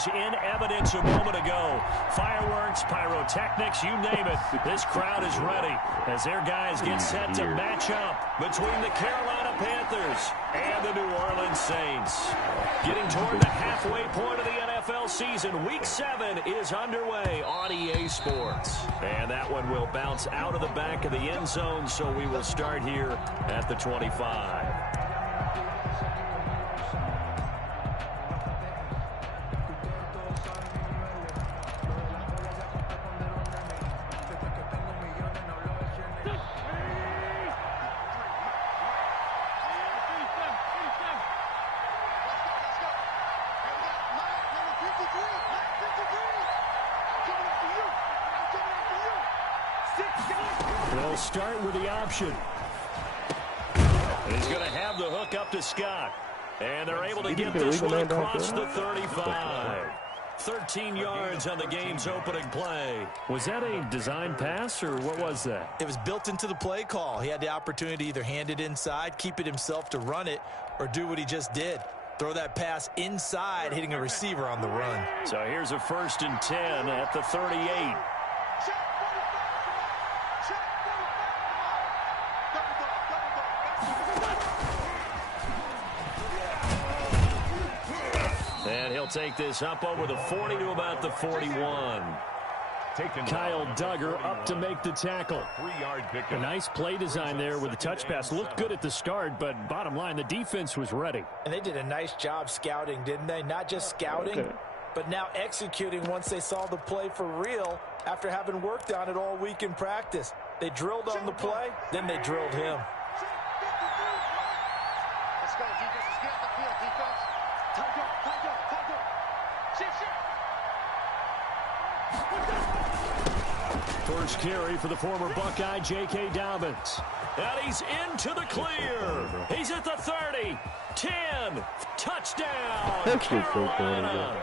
was in evidence a moment ago. Fireworks, pyrotechnics, you name it. This crowd is ready as their guys get set to match up between the Carolina Panthers and the New Orleans Saints. Getting toward the halfway point of the NFL season, Week 7 is underway on EA Sports. And that one will bounce out of the back of the end zone, so we will start here at the 25. They'll start with the option. He's going to have the hook up to Scott. And they're able to get this one across the 35. 13 yards on the game's opening play. Was that a design pass, or what was that? It was built into the play call. He had the opportunity to either hand it inside, keep it himself to run it, or do what he just did. Throw that pass inside, hitting a receiver on the run. So here's a 1st and 10 at the 38. And he'll take this up over the 40 to about the 41. Kyle Duggar up to make the tackle. A nice play design there with the touch pass. Looked good at the start, but bottom line, the defense was ready. And they did a nice job scouting, didn't they? Not just scouting, but now executing once they saw the play for real after having worked on it all week in practice. They drilled on the play, then they drilled him. Let's go, defense. Let's get on the field, defense. Tight up. First carry for the former Buckeye, J.K. Dobbins. And he's into the clear. He's at the 30. 10. Touchdown, Carolina.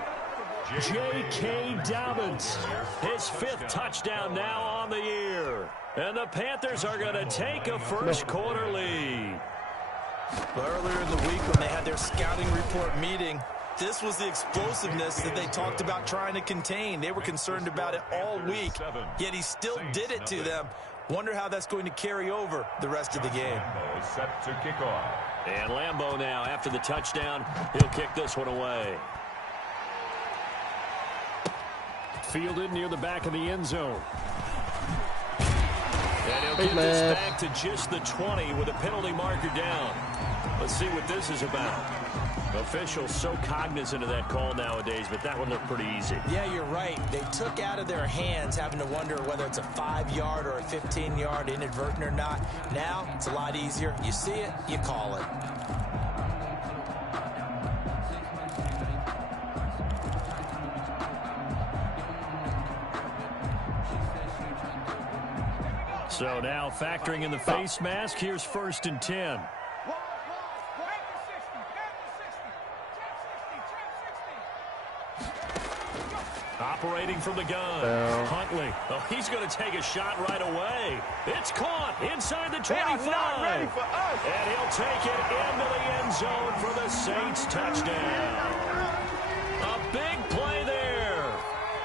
J.K. Dobbins. His 5th touchdown now on the year. And the Panthers are going to take a first-quarter lead. But earlier in the week when they had their scouting report meeting, this was the explosiveness that they talked about trying to contain. They were concerned about it all week, yet he still did it to them. Wonder how that's going to carry over the rest of the game. Set to kick off. And Lambeau now, after the touchdown, he'll kick this one away. Fielded near the back of the end zone. And he'll get this back to just the 20 with a penalty marker down. Let's see what this is about. Officials so cognizant of that call nowadays, but that one looked pretty easy. Yeah, you're right. They took out of their hands having to wonder whether it's a 5-yard or a 15-yard inadvertent or not. Now, it's a lot easier. You see it, you call it. So now factoring in the face mask, here's 1st and 10. Operating from the gun. Huntley. Oh, he's going to take a shot right away. It's caught inside the 25. Not ready for us. And he'll take it into the end zone for the Saints touchdown. A big play there.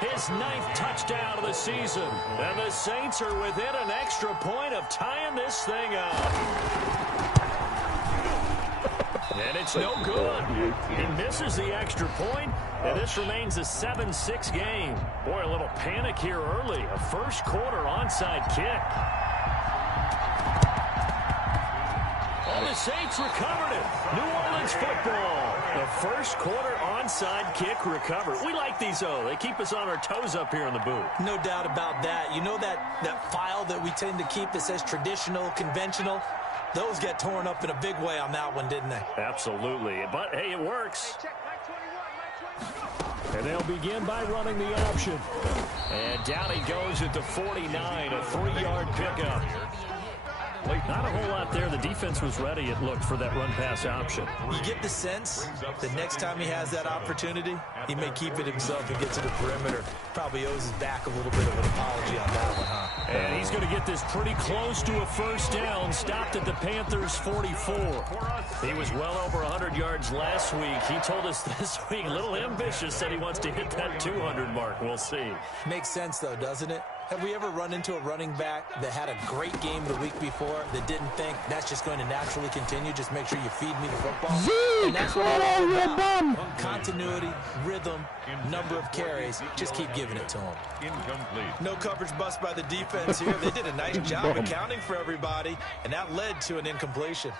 His 9th touchdown of the season. And the Saints are within an extra point of tying this thing up. And it's no good. He misses the extra point, and this remains a 7-6 game. Boy, a little panic here early. A first-quarter onside kick. Oh, the Saints recovered it. New Orleans football. The first-quarter onside kick recovered. We like these, though. They keep us on our toes up here in the booth. No doubt about that. You know that file that we tend to keep that says traditional, conventional? Those get torn up in a big way on that one, didn't they? Absolutely. But, hey, it works. And they'll begin by running the option. And down he goes at the 49, a 3-yard pickup. Not a whole lot there. The defense was ready, it looked, for that run-pass option. You get the sense that next time he has that opportunity, he may keep it himself and get to the perimeter. Probably owes his back a little bit of an apology on that one, huh? And he's going to get this pretty close to a first down. Stopped at the Panthers' 44. He was well over 100 yards last week. He told us this week, a little ambitious, said he wants to hit that 200 mark. We'll see. Makes sense, though, doesn't it? Have we ever run into a running back that had a great game the week before that didn't think that's just going to naturally continue? Just make sure you feed me the football. And that's what it's all about. Continuity, rhythm, number of carries. Just keep giving it to him. Incomplete. No coverage bust by the defense here. They did a nice job accounting for everybody, and that led to an incompletion.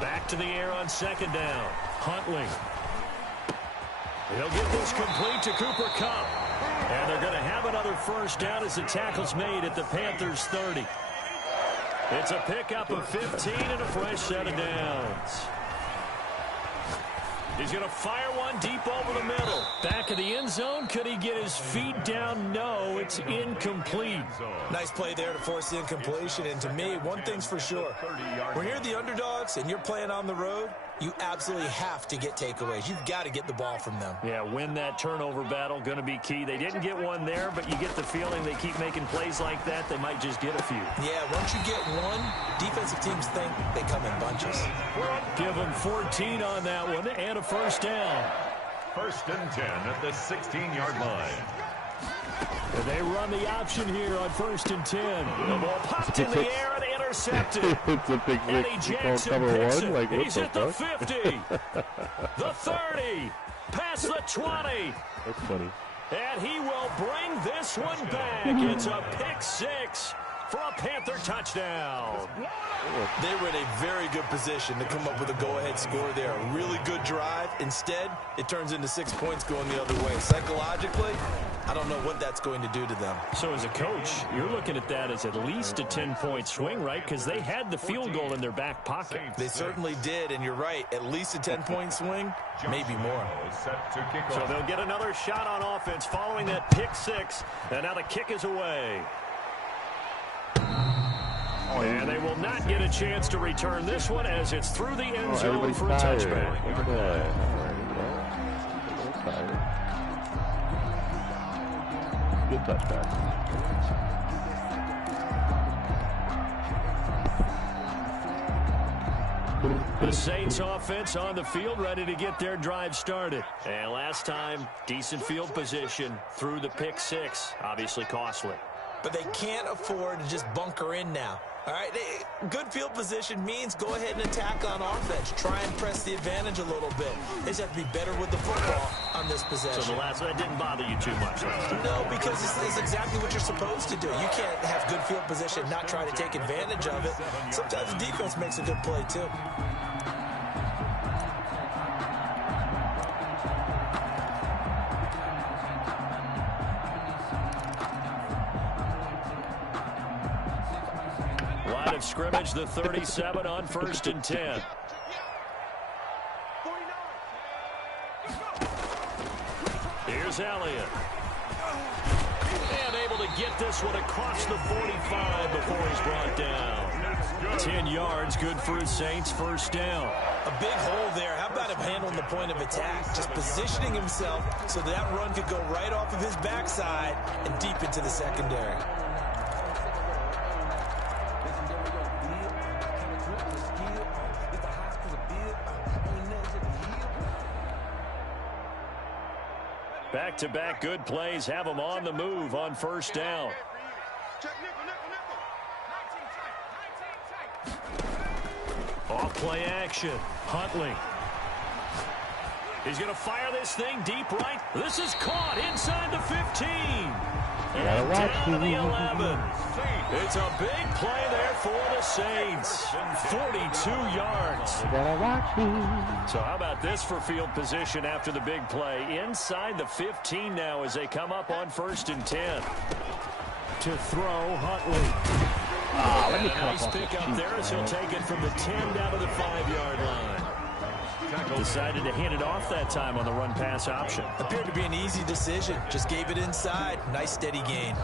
Back to the air on second down. Huntley. He'll get this complete to Cooper Kupp. And they're going to have another first down as the tackle's made at the Panthers' 30. It's a pickup of 15 and a fresh set of downs. He's going to fire one deep over the middle. Back of the end zone. Could he get his feet down? No, it's incomplete. Nice play there to force the incompletion. And to me, one thing's for sure. When you're the underdogs and you're playing on the road, you absolutely have to get takeaways. You've got to get the ball from them. Yeah, win that turnover battle. Going to be key. They didn't get one there, but you get the feeling they keep making plays like that, they might just get a few. Yeah, once you get one, defensive teams think they come in bunches. Give them 14 on that one and a first down. 1st and 10 at the 16-yard line. And they run the option here on 1st and 10. The ball popped in the air and intercepted. It's a big Eddie Jackson picks it. Like, he's at the 50, the 30, past the 20. That's funny. And he will bring this one back. It's a pick six for a Panther touchdown. They were in a very good position to come up with a go-ahead score there. A really good drive. Instead, it turns into 6 points going the other way. Psychologically, I don't know what that's going to do to them. So as a coach, you're looking at that as at least a 10-point swing, right? Because they had the field goal in their back pocket. They certainly did, and you're right. At least a 10-point swing, maybe more. So they'll get another shot on offense following that pick six. And now the kick is away. And they will not get a chance to return this one as it's through the end zone for a touchback. Look at that. All right, good touchback. The Saints offense on the field, ready to get their drive started. And last time, decent field position through the pick six. Obviously costly. But they can't afford to just bunker in now. All right, good field position means go ahead and attack on offense. Try and press the advantage a little bit. They just have to be better with the football on this possession. So the last one didn't bother you too much. No, because it's exactly what you're supposed to do. You can't have good field position, not try to take advantage of it. Sometimes the defense makes a good play, too. Line of scrimmage, the 37 on 1st and 10. Here's Elliott. And able to get this one across the 45 before he's brought down. 10 yards, good for his Saints, first down. A big hole there. How about him handling the point of attack? Just positioning himself so that run could go right off of his backside and deep into the secondary. Back-to-back good plays have them on the move on first down. Off play action. Huntley. He's going to fire this thing deep right. This is caught inside the 15. And down to the 11. It's a big play there for the Saints. 42 yards. So how about this for field position after the big play? Inside the 15 now as they come up on 1st and 10. To throw, Huntley. Nice pick up there as he'll take it from the 10 down to the 5-yard line. Decided to hand it off that time on the run-pass option. Appeared to be an easy decision. Just gave it inside. Nice steady gain.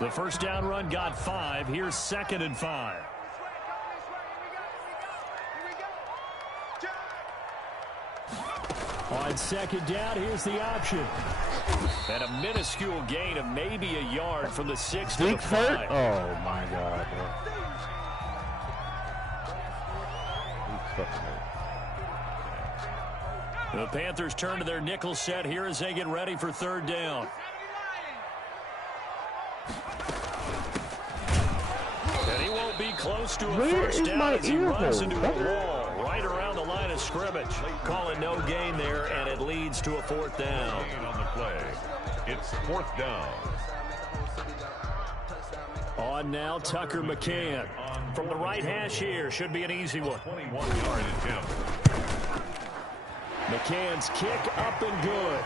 The first down run got 5. Here's 2nd and 5. On 2nd down, here's the option. And a minuscule gain of maybe a yard from the 6 to the 5. Oh, my God. The Panthers turn to their nickel set here as they get ready for 3rd down. And he won't be close to a first down as he runs into a wall right around the line of scrimmage. Call it no gain there, and it leads to a 4th down. On the play, it's 4th down. On now, Tucker McCann. From the right hash here, should be an easy one. 21-yard attempt. McCann's kick up and good.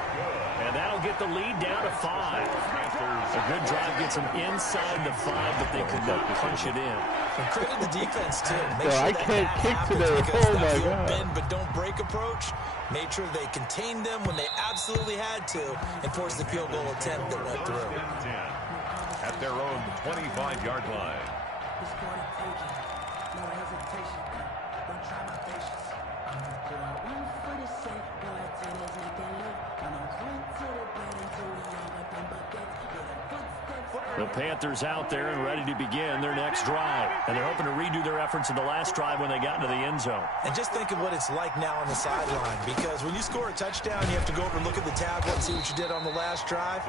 And that'll get the lead down to 5. A good drive gets them inside the 5, but they could not punch it in. And credit the defense, too. Make Yo, sure I that can't that kick happens today. because Oh, that my God. bend but don't break approach made sure they contained them when they absolutely had to and forced the field goal attempt that went through. 10 at their own 25-yard line. The Panthers out there and ready to begin their next drive. And they're hoping to redo their efforts in the last drive when they got into the end zone. And just think of what it's like now on the sideline, because when you score a touchdown, you have to go over and look at the tablet and see what you did on the last drive.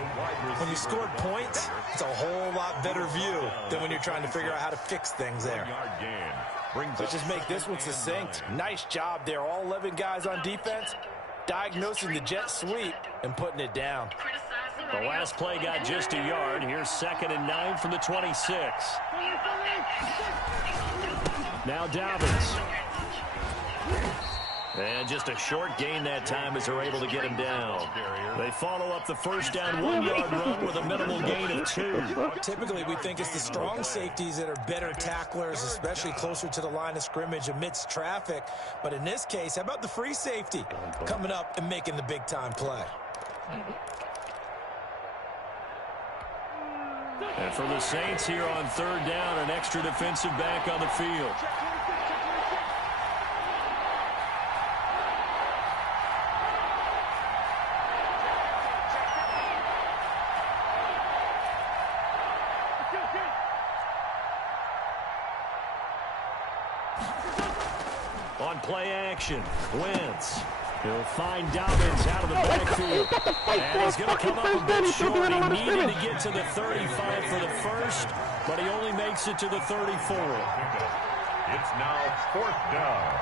When you scored points, it's a whole lot better view than when you're trying to figure out how to fix things there. Let's just make this one succinct. Nice job there. All 11 guys on defense diagnosing the jet sweep and putting it down. The last play got just a yard. Here's 2nd and 9 from the 26. Now Dobbins. And just a short gain that time as they're able to get him down. They follow up the first down 1-yard run with a minimal gain of 2. Typically, we think it's the strong safeties that are better tacklers, especially closer to the line of scrimmage amidst traffic. But in this case, how about the free safety coming up and making the big-time play? And for the Saints here on 3rd down, an extra defensive back on the field. On play action, Wentz. He'll find Dobbins out of the backfield. And he's going to come up a bit short. He needed to get to the 35 for the first, but he only makes it to the 34. It's now 4th down.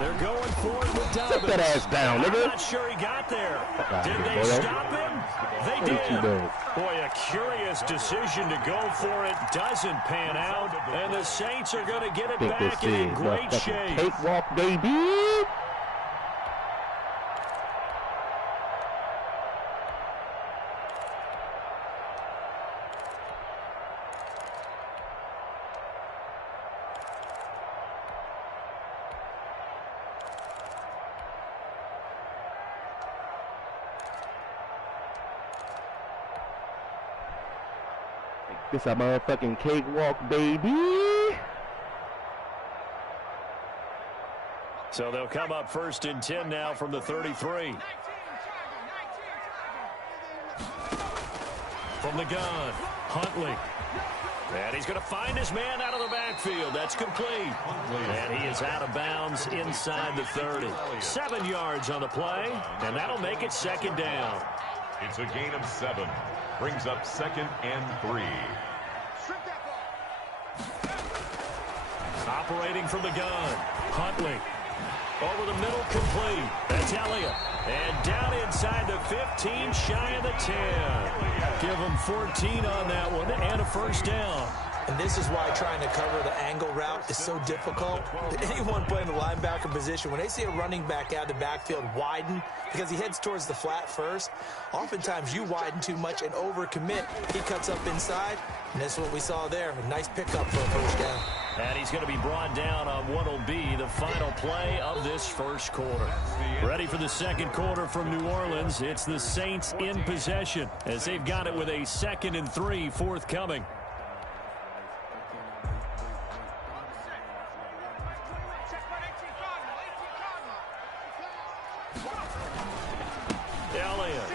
They're going for it with Dobbins. Sit that ass down, nigga. I'm not sure he got there. Did they stop him? They did. Boy, a curious decision to go for it. Doesn't pan out. And the Saints are going to get it back and in great shape. Cakewalk, baby. This a motherfucking cakewalk, baby. So they'll come up 1st and 10 now from the 33. From the gun, Huntley. And he's going to find his man out of the backfield. That's complete. And he is out of bounds inside the 30. 7 yards on the play, and that'll make it 2nd down. It's a gain of 7. Brings up 2nd and 3. Operating from the gun, Huntley. Over the middle, complete. That's Elliott. And down inside the 15, shy of the 10. Give him 14 on that one and a first down. And this is why trying to cover the angle route is so difficult. Anyone playing the linebacker position, when they see a running back out of the backfield widen because he heads towards the flat first, oftentimes you widen too much and overcommit. He cuts up inside, and that's what we saw there. A nice pickup for a first down. And he's going to be brought down on what will be the final play of this first quarter. Ready for the second quarter from New Orleans. It's the Saints in possession as they've got it with a 2nd and 3 forthcoming. Elliott.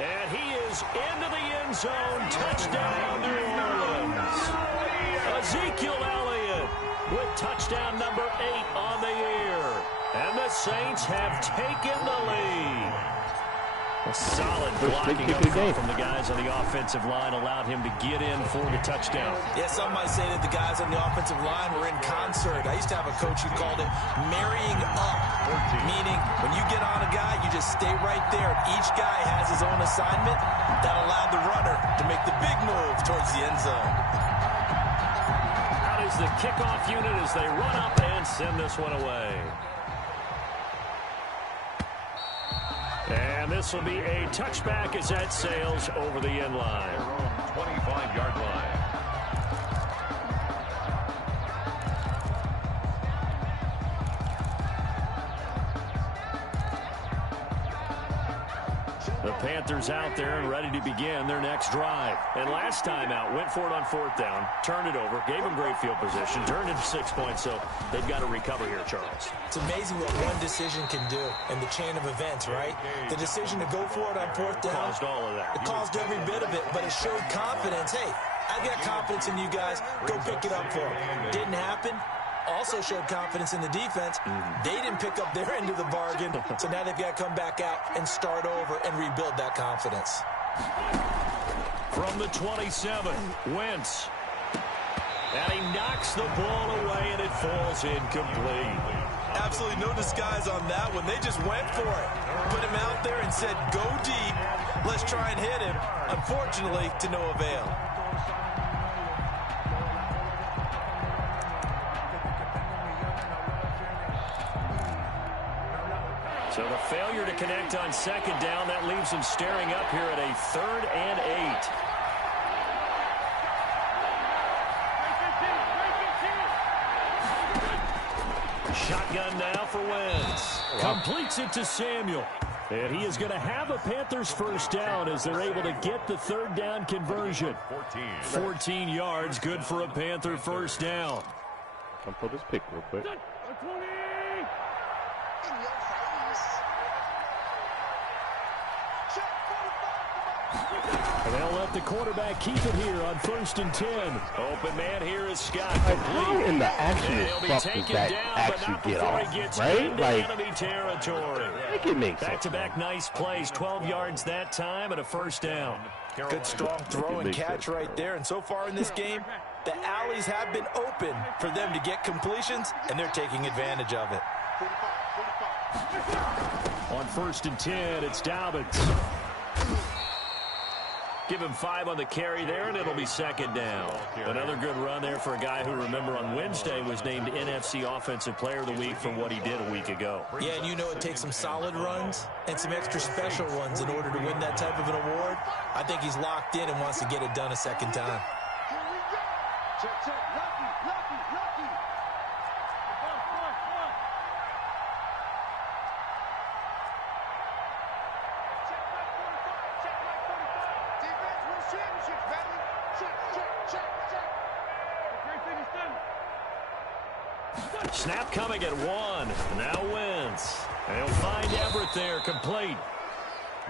And he is into the end zone. Touchdown, New Orleans. Ezekiel Elliott with touchdown number 8 on the year. And the Saints have taken the lead. A solid blocking up front from the guys on the offensive line allowed him to get in for the touchdown. Yeah, some might say that the guys on the offensive line were in concert. I used to have a coach who called it marrying up, meaning when you get on a guy, you just stay right there. Each guy has his own assignment that allowed the runner to make the big move towards the end zone. Out is the kickoff unit as they run up and send this one away. And this will be a touchback as that sails over the end line. 25-yard line. The Panthers out there and ready to begin their next drive. And last time out, went for it on 4th down, turned it over, gave them great field position, turned into 6 points, so they've got to recover here, Charles. It's amazing what one decision can do in the chain of events, right? The decision to go for it on 4th down. Caused all of that. It caused every bit of it, but it showed confidence. Hey, I got confidence in you guys. Go pick it up for them. Didn't happen. Also showed confidence in the defense. They didn't pick up their end of the bargain, so now they've got to come back out and start over and rebuild that confidence. From the 27, Wentz. And he knocks the ball away, and it falls incomplete. Absolutely no disguise on that one. They just went for it. Put him out there and said, go deep. Let's try and hit him. Unfortunately, to no avail. So the failure to connect on 2nd down, that leaves them staring up here at a 3rd and 8. Shotgun now for Wentz. Completes it to Samuel. And he is going to have a Panthers first down as they're able to get the 3rd down conversion. 14 yards, good for a Panther first down. I'll pull this pick real quick. And they'll let the quarterback keep it here on 1st and 10. Open man here is Scott. How in the actual fuck does that actually get off, right? Like, enemy territory. make it make sense. Back-to-back nice plays, 12 yards that time and a first down. Good strong throw and catch right there. And so far in this game, the alleys have been open for them to get completions, and they're taking advantage of it. On 1st and 10, it's Dobbins. Give him 5 on the carry there, and it'll be 2nd down. Another good run there for a guy who, remember, on Wednesday was named NFC Offensive Player of the Week for what he did a week ago. Yeah, and you know it takes some solid runs and some extra special ones in order to win that type of an award. I think he's locked in and wants to get it done a 2nd time. Here we go. Check, check. Lucky, lucky, lucky. Defense wins championships, baby. Check, check, check, check. Great thing is done. Snap coming at 1. Now Wentz. They'll find Everett there, complete.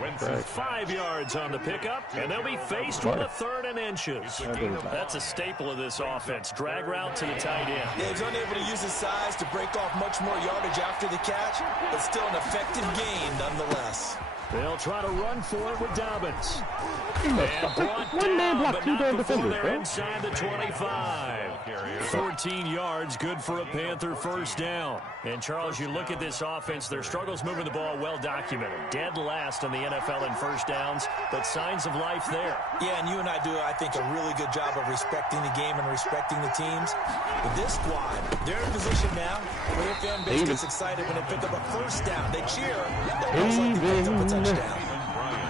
Wentz 5 yards on the pickup, and they'll be faced with a 3rd and inches. That's a staple of this offense. Drag route to the tight end. Yeah, he's unable to use his size to break off much more yardage after the catch, but still an effective gain nonetheless. They'll try to run for it with Dobbins. One man block, 2 damn defenders, They're bro. inside the 25. 14 yards, good for a Panther first down. And, Charles, you look at this offense, their struggles moving the ball well documented. Dead last on the NFL in first downs, but signs of life there. Yeah, and you and I do, I think, a really good job of respecting the game and respecting the teams. But this squad, they're in a position now where their fan base gets excited when they pick up a first down. They cheer. They're almost like they picked up a touchdown.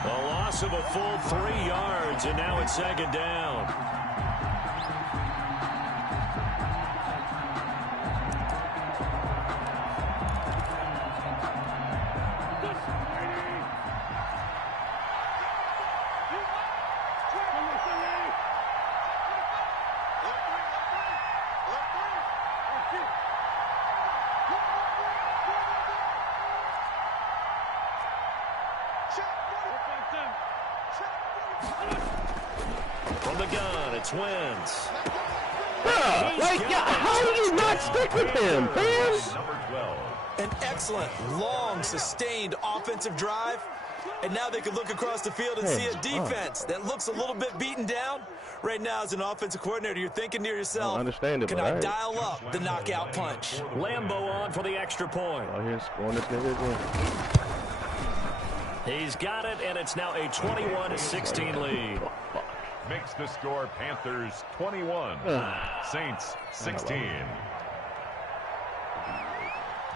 A loss of a full 3 yards, and now it's second down. From the gun, it's Wentz. How do you not stick with him, fans? An excellent, long, sustained offensive drive. And now they can look across the field and see a defense that looks a little bit beaten down. Right now, as an offensive coordinator, you're thinking to yourself, can I dial up the knockout punch? Lambeau on for the extra point. Oh, he's scoring this nigga again. He's got it, and it's now a 21-16 lead. Makes the score Panthers 21, Saints 16.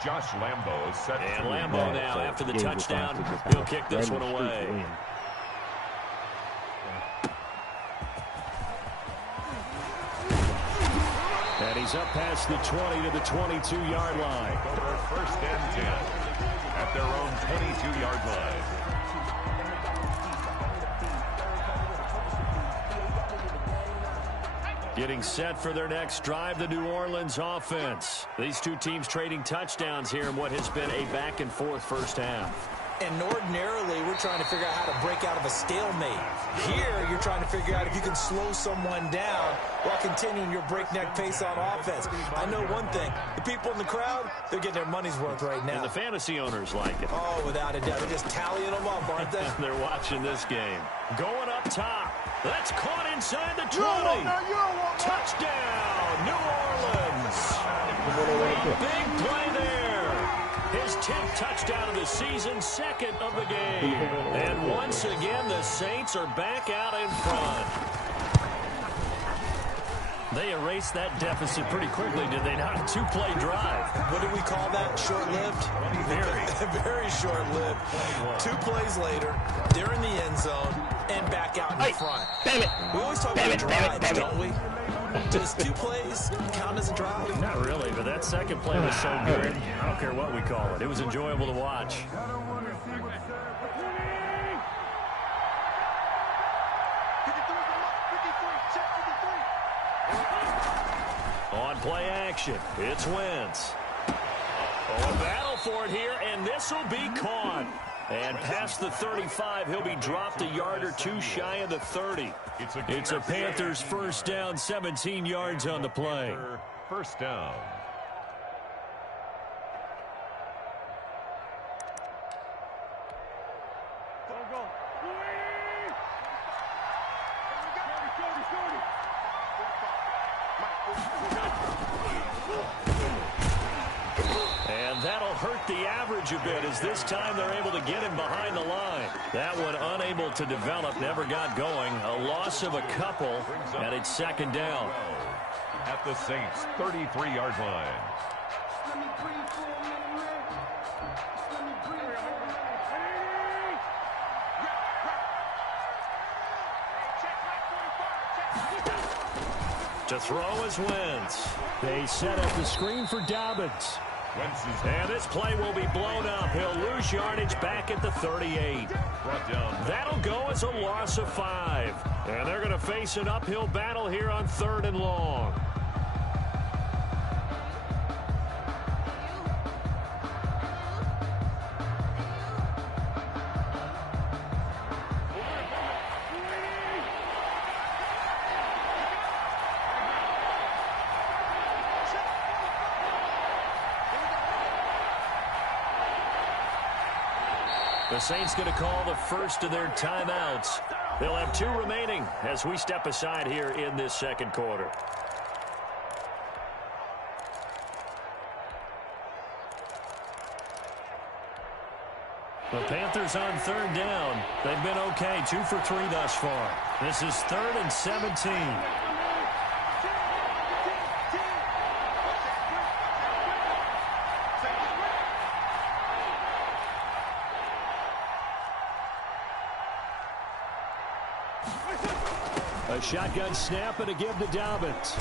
Josh Lambeau is set. And Lambeau now, after the touchdown, he'll kick this one away. And he's up past the 20 to the 22-yard line. First and 10 at their own 22-yard line. Getting set for their next drive, the New Orleans offense. These two teams trading touchdowns here in what has been a back-and-forth first half. And ordinarily, we're trying to figure out how to break out of a stalemate. Here, you're trying to figure out if you can slow someone down while continuing your breakneck pace on offense. I know one thing. The people in the crowd, they're getting their money's worth right now. And the fantasy owners like it. Oh, without a doubt. They're just tallying them up, aren't they? They're watching this game. Going up top. That's caught inside the 20. Touchdown, New Orleans. Big play there. His 10th touchdown of the season, second of the game. And once again, the Saints are back out in front. They erased that deficit pretty quickly, did they not? A two-play drive. What do we call that? Short-lived? Very short-lived. 2 plays later, they're in the end zone and back out in front. Damn it. We always talk about drives, don't we? Does 2 plays count as a drive? Not really, but that second play was so good. I don't care what we call it. It was enjoyable to watch. On play action, it's Wentz. Oh, a battle for it here, and this will be caught. And past the 35, he'll be dropped a yard or 2 shy of the 30. It's a Panthers first down, 17 yards on the play. First down. And that'll hurt the average a bit as this time they're able to get him behind the line. That one unable to develop, never got going. A loss of a couple, and it's second down. At the Saints' 33-yard line. To throw is Wentz. They set up the screen for Dobbins. And this play will be blown up. He'll lose yardage back at the 38. That'll go as a loss of 5. And they're going to face an uphill battle here on 3rd and long. The Saints going to call the first of their timeouts. They'll have 2 remaining as we step aside here in this second quarter. The Panthers on third down. They've been okay, 2 for 3 thus far. This is 3rd and 17. A shotgun snap and a give to Dobbins.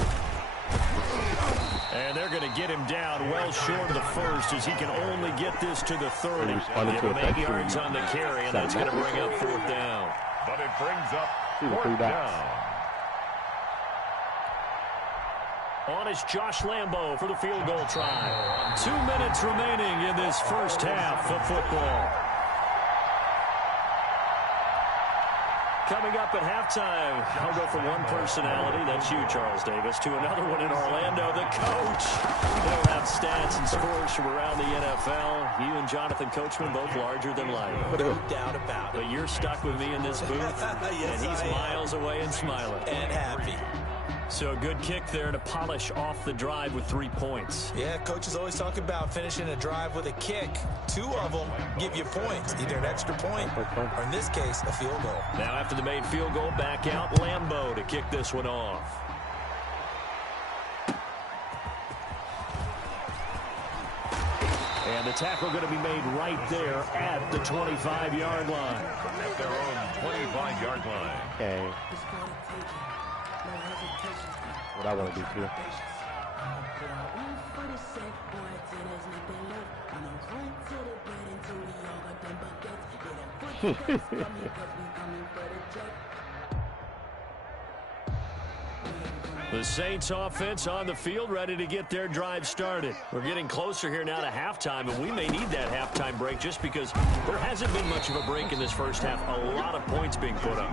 And they're going to get him down well short of the first as he can only get this to the 30. Give him 8 yards on the carry, and that's going to bring up 4th down. But it brings up 4th down. On is Josh Lambo for the field goal try. 2 minutes remaining in this first half of football. Coming up at halftime, I'll go from one personality, that's you, Charles Davis, to another one in Orlando, the coach. They'll have stats and scores from around the NFL. You and Jonathan Coachman both larger than life. No doubt about it. But you're stuck with me in this booth, yes, and he's miles away and smiling. And happy. So a good kick there to polish off the drive with 3 points. Yeah, coaches always talk about finishing a drive with a kick. 2 of them give you points, either an extra point or, in this case, a field goal. Now after the made field goal, back out Lambo to kick this one off. And the tackle going to be made right there at the 25-yard line. At their own 25-yard line. Okay. What I want to do too. The Saints offense on the field, ready to get their drive started. We're getting closer here now to halftime, and we may need that halftime break just because there hasn't been much of a break in this first half. A lot of points being put up.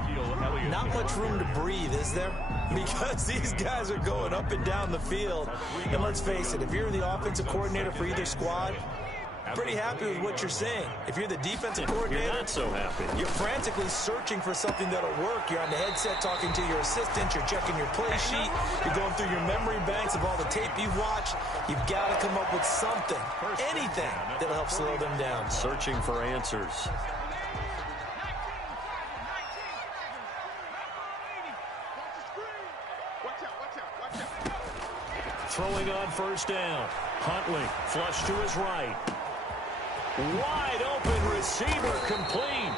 Not much room to breathe, is there? Because these guys are going up and down the field. And let's face it, if you're the offensive coordinator for either squad, pretty happy with what you're seeing. If you're the defensive coordinator, you're not so happy. You're frantically searching for something that'll work. You're on the headset talking to your assistant. You're checking your play sheet. You're going through your memory banks of all the tape you've watched. You've got to come up with something, anything that'll help slow them down. Searching for answers. Throwing on first down. Huntley, flush to his right. Wide open receiver, complete.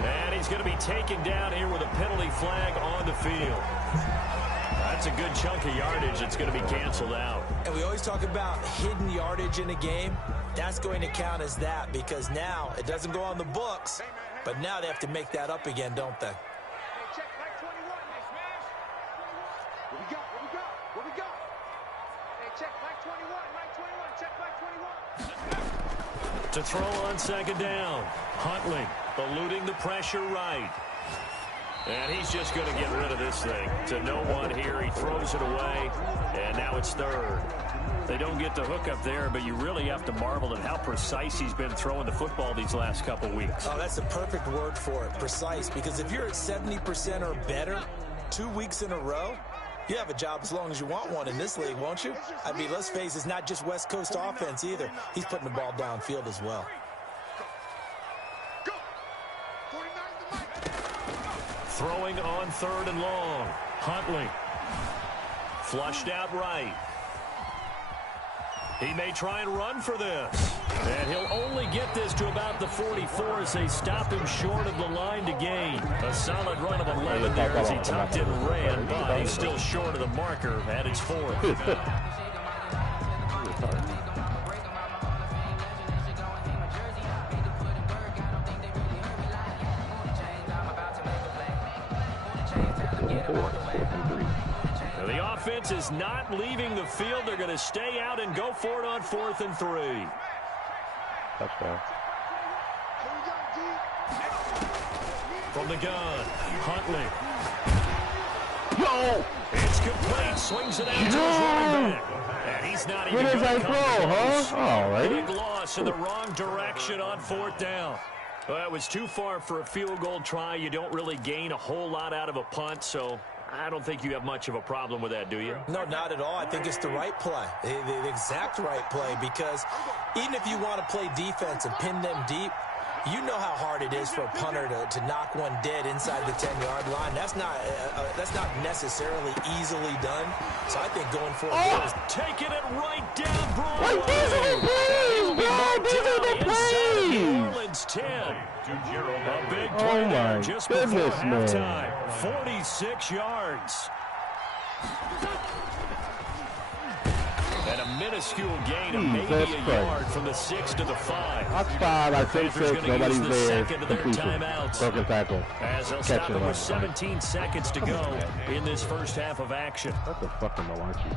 And he's going to be taken down here with a penalty flag on the field. That's a good chunk of yardage that's going to be canceled out. And we always talk about hidden yardage in a game. That's going to count as that because now it doesn't go on the books, but now they have to make that up again, don't they? To throw on second down. Huntley eluding the pressure right. And he's just going to get rid of this thing. To no one here. He throws it away. And now it's third. They don't get the hook up there, but you really have to marvel at how precise he's been throwing the football these last couple weeks. Oh, that's the perfect word for it, precise. Because if you're at 70% or better 2 weeks in a row, you have a job as long as you want one in this league, won't you? I mean, let's face it, it's not just West Coast offense either. He's putting the ball downfield as well. Throwing on third and long. Huntley. Flushed out right. He may try and run for this. And he'll only get this to about the 44 as they stop him short of the line to gain. A solid run of 11 there as he tucked it and ran, but he's still short of the marker at its 4th. The offense is not leaving the field. They're going to stay out and go for it on 4th and 3. Touchdown. From the gun, Huntley. Yo! It's complete. Swings it out to his running back. And he's not even What is that throw, huh? All right. Big loss in the wrong direction on 4th down. Well, that was too far for a field goal try. You don't really gain a whole lot out of a punt, so I don't think you have much of a problem with that, do you? No, not at all. I think it's the right play, the exact right play, because even if you want to play defense and pin them deep, You know how hard it is for a punter to knock one dead inside the 10-yard line. That's not necessarily easily done. So I think going for it is taking it right down, bro. What these are the plays, bro? These are the plays. New Orleans 10. A big play there just before halftime. 46 yards. And a minuscule gain of maybe a yard from the 6 to the 5. That's 5. I think 6. Nobody's there. Completion. Broken tackle. As they'll stop it with 17 seconds to go in this first half of action. That's a fucking malarkey.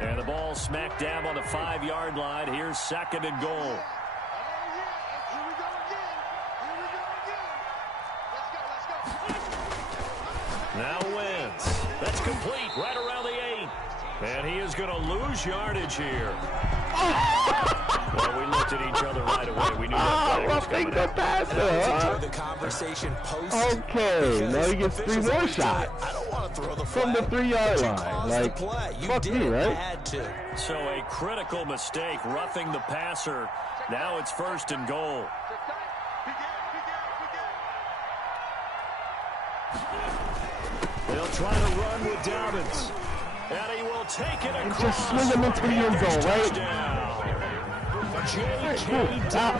And the ball smacked down on the 5-yard line. Here's 2nd and goal. Now wins. That's complete right around the 8. And he is going to lose yardage here. Well, we looked at each other right away. We knew that play was coming out. the conversation post. Okay, now he gets 3 more shots. I don't want to throw the from the 3-yard line. Like, fuck you, right? Had to. So a critical mistake, roughing the passer. Now it's 1st and goal. They'll try to run with Dobbins. And he will take it across. Just swing him into the end zone, right?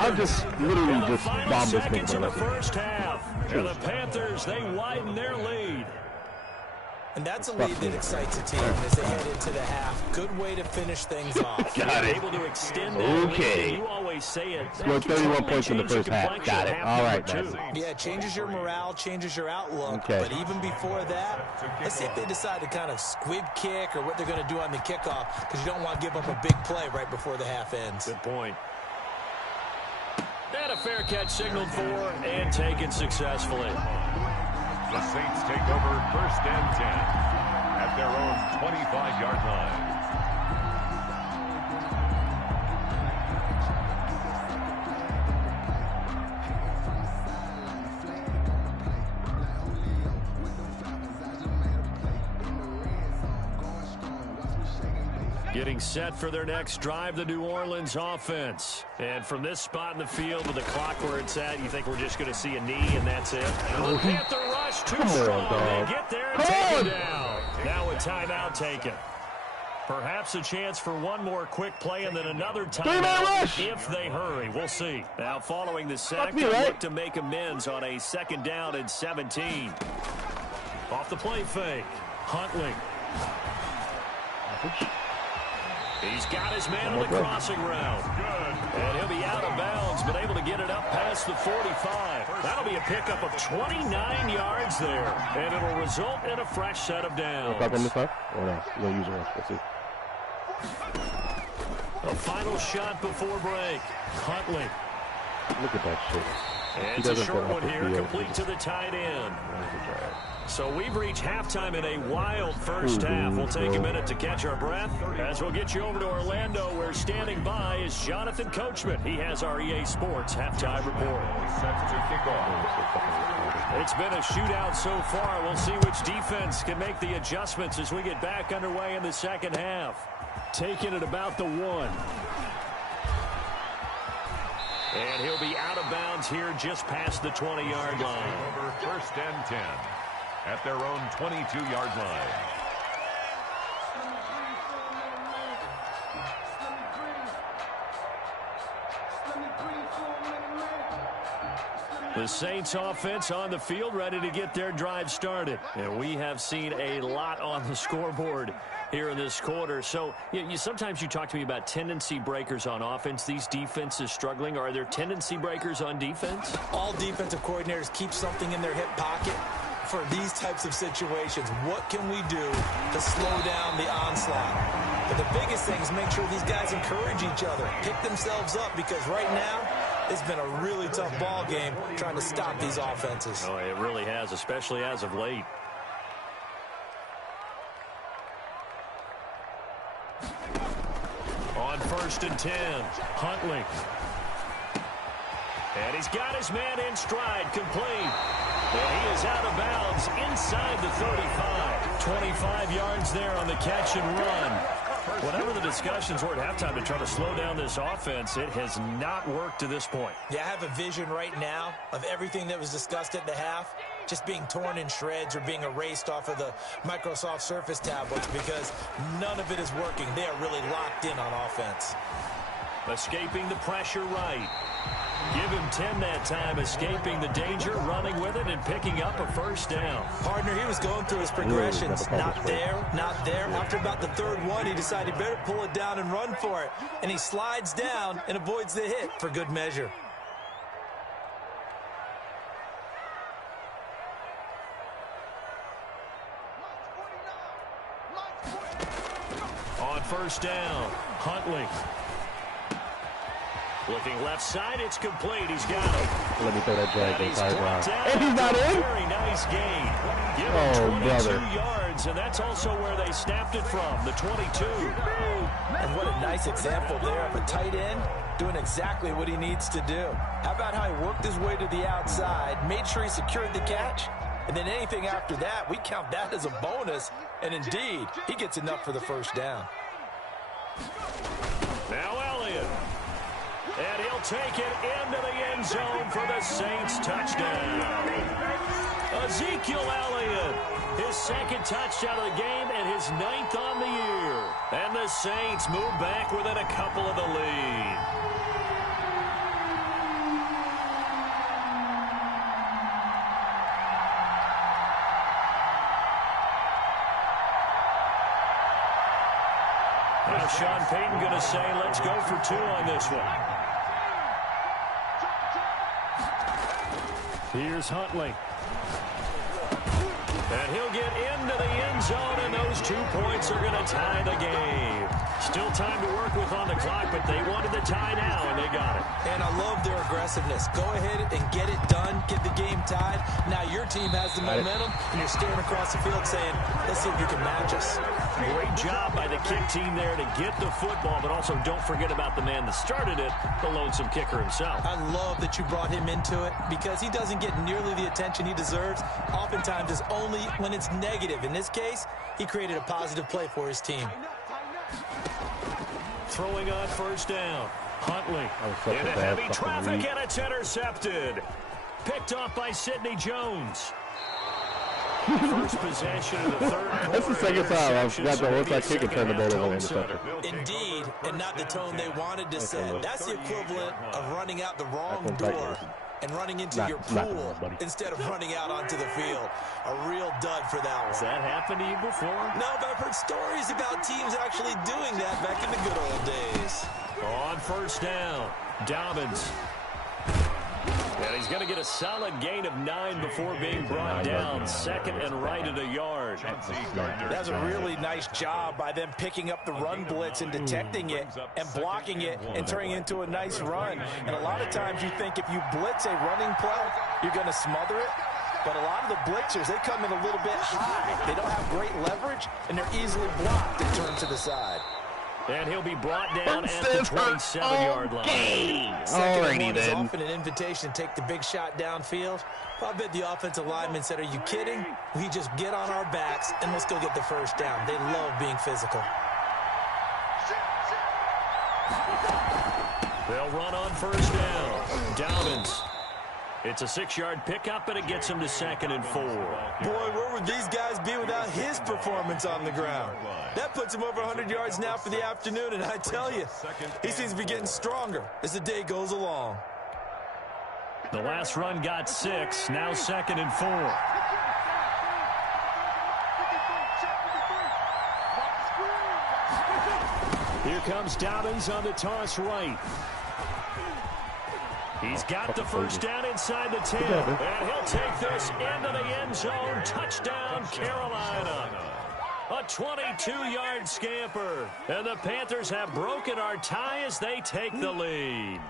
I'll just literally just bomb this thing for the first half. And the Panthers, they widen their lead. And that's a lead that excites a team as they head into the half. Good way to finish things off. Got it. Able to extend that lead. You always say it. Scored 31 points in the first half. Got it. All right, man. Yeah, it changes your morale, changes your outlook. Okay. But even before that, let's see if they decide to kind of squib kick or what they're going to do on the kickoff, because you don't want to give up a big play right before the half ends. Good point. And a fair catch signaled for and taken successfully. The Saints take over 1st and 10 at their own 25-yard line. Getting set for their next drive, the New Orleans offense. And from this spot in the field with the clock where it's at, you think we're just going to see a knee and that's it? The Panther rush too strong. They get there and take it down. Now a timeout taken. Perhaps a chance for one more quick play and then another timeout if they hurry. We'll see. Now following the sack, they look to make amends on a 2nd down and 17. Off the play fake. Huntley. He's got his man on the crossing route. And he'll be out of bounds, but able to get it up past the 45. That'll be a pickup of 29 yards there. And it'll result in a fresh set of downs. Back on this side? Or no? You're going to use it. Let's see. A final shot before break. Huntley. Look at that shit. And it's a short one here, complete to the tight end. So we've reached halftime in a wild first half. We'll take a minute to catch our breath as we'll get you over to Orlando, where standing by is Jonathan Coachman. He has our EA Sports halftime report. It's been a shootout so far. We'll see which defense can make the adjustments as we get back underway in the second half. Taking it about the 1. And he'll be out of bounds here just past the 20-yard line. Over 1st and 10 at their own 22-yard line. The Saints offense on the field, ready to get their drive started. And we have seen a lot on the scoreboard here in this quarter. So sometimes you talk to me about tendency breakers on offense. These defenses struggling. Are there tendency breakers on defense? All defensive coordinators keep something in their hip pocket for these types of situations. What can we do to slow down the onslaught? But the biggest thing is make sure these guys encourage each other, pick themselves up, because right now it's been a really tough ball game trying to stop these offenses. Oh, it really has, especially as of late. On 1st and 10, Huntley. And he's got his man in stride, complete. And he is out of bounds inside the 35. 25 yards there on the catch and run. Whatever the discussions were at halftime to try to slow down this offense, it has not worked to this point. Yeah, I have a vision right now of everything that was discussed at the half just being torn in shreds or being erased off of the Microsoft Surface tablets because none of it is working. They are really locked in on offense. Escaping the pressure right. Give him 10 that time, escaping the danger, running with it, and picking up a first down. Partner, he was going through his progressions. Not there, not there. After about the third one, he decided he better pull it down and run for it. And he slides down and avoids the hit for good measure. On first down, Huntley. Looking left side, it's complete. He's got it. Let me throw that drag inside round. And he's not in? Very nice gain. Give him 22 yards, and that's also where they snapped it from, the 22. And what a nice example there of a tight end doing exactly what he needs to do. How about how he worked his way to the outside, made sure he secured the catch, and then anything after that, we count that as a bonus. And indeed, he gets enough for the first down. Now Elliott. And he'll take it into the end zone for the Saints touchdown. Ezekiel Elliott, his second touchdown of the game and his 9th on the year. And the Saints move back within a couple of the lead. Now Sean Payton going to say, let's go for 2 on this one. Here's Huntley. And he'll get into the end zone, and those 2 points are going to tie the game. Still time to work with on the clock, but they wanted the tie now, and they got it. And I love their aggressiveness. Go ahead and get it done, get the game tied. Now your team has the momentum, and you're staring across the field saying, let's see if you can match us. Great job by the kick team there to get the football, but also don't forget about the man that started it, the lonesome kicker himself. I love that you brought him into it because he doesn't get nearly the attention he deserves. Oftentimes it's only when it's negative. In this case, he created a positive play for his team. Throwing on first down. Huntley in a heavy traffic, and it's intercepted. Picked off by Sidney Jones. First possession of the third quarter. That's the second time I've got the onside kick and turned the ball over an interception. Indeed, and not the tone they wanted to set. That's the equivalent of running out the wrong door and running into your pool instead of running out onto the field. A real dud for that one. Has that happened to you before? No, but I've heard stories about teams actually doing that back in the good old days. On first down, Dobbins. And he's going to get a solid gain of 9 before being brought down. Second and right at a yard. That's a really nice job by them picking up the run blitz and detecting it and blocking it and turning it into a nice run. And a lot of times you think if you blitz a running play, you're going to smother it. But a lot of the blitzers, they come in a little bit high. They don't have great leverage, and they're easily blocked and turned to the side. And he'll be brought down at the 27-yard line. Second and 1 is often an invitation to take the big shot downfield. Well, I bet the offensive lineman said, are you kidding? We just get on our backs and let's go get the first down. They love being physical. They'll run on first down. Dobbins. It's a 6-yard pickup, and it gets him to 2nd and 4. Boy, where would these guys be without his performance on the ground? That puts him over 100 yards now for the afternoon, and I tell you, he seems to be getting stronger as the day goes along. The last run got 6, now 2nd and 4. Here comes Dobbins on the toss right. He's got the first down inside the 10, and he'll take this into the end zone. Touchdown, Carolina. A 22-yard scamper. And the Panthers have broken our tie as they take the lead.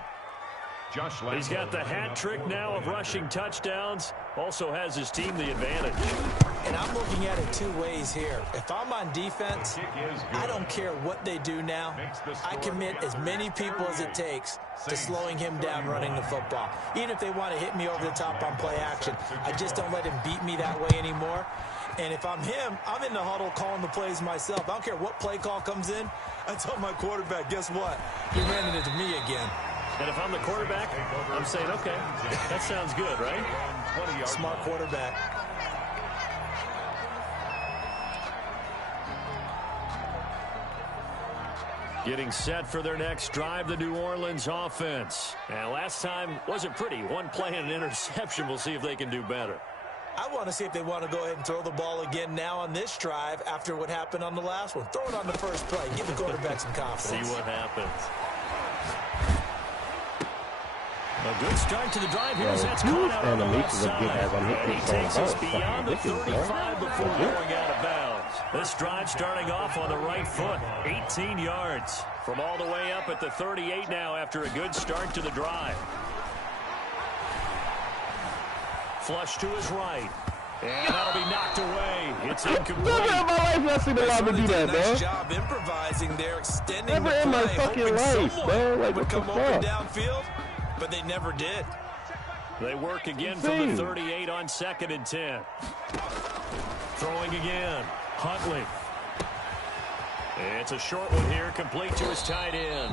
He's got the hat trick now of rushing touchdowns. Also has his team the advantage. And I'm looking at it two ways here. If I'm on defense, I don't care what they do now. I commit as many people as it takes to slowing him down running the football. Even if they want to hit me over the top on play action, I just don't let him beat me that way anymore. And if I'm him, I'm in the huddle calling the plays myself. I don't care what play call comes in. I tell my quarterback, guess what? He ran it into me again. And if I'm the quarterback, I'm saying, okay, that sounds good, right? Smart quarterback. Getting set for their next drive, the New Orleans offense. And last time wasn't pretty. One play and an interception. We'll see if they can do better. I want to see if they want to go ahead and throw the ball again now on this drive after what happened on the last one. Throw it on the first play. Give the quarterback some confidence. See what happens. A good start to the drive here. That's caught out on the left side. And he takes us beyond the 35 before going out of bounds. This drive starting off on the right foot. 18 yards from all the way up at the 38 now after a good start to the drive. Flush to his right. And that'll be knocked away. It's incomplete. Never in my life have I seen a lineman do that, man. Nice job improvising there, extending Never the in my play, fucking hoping life, someone man. Like, would what the come open fuck? downfield, but they never did. They work again from the 38 on 2nd and 10. Throwing again. Huntley. It's a short one here, complete to his tight end.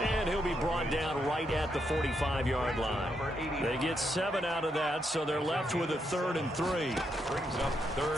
And he'll be brought down right at the 45-yard line. They get 7 out of that, so they're left with a 3rd and 3.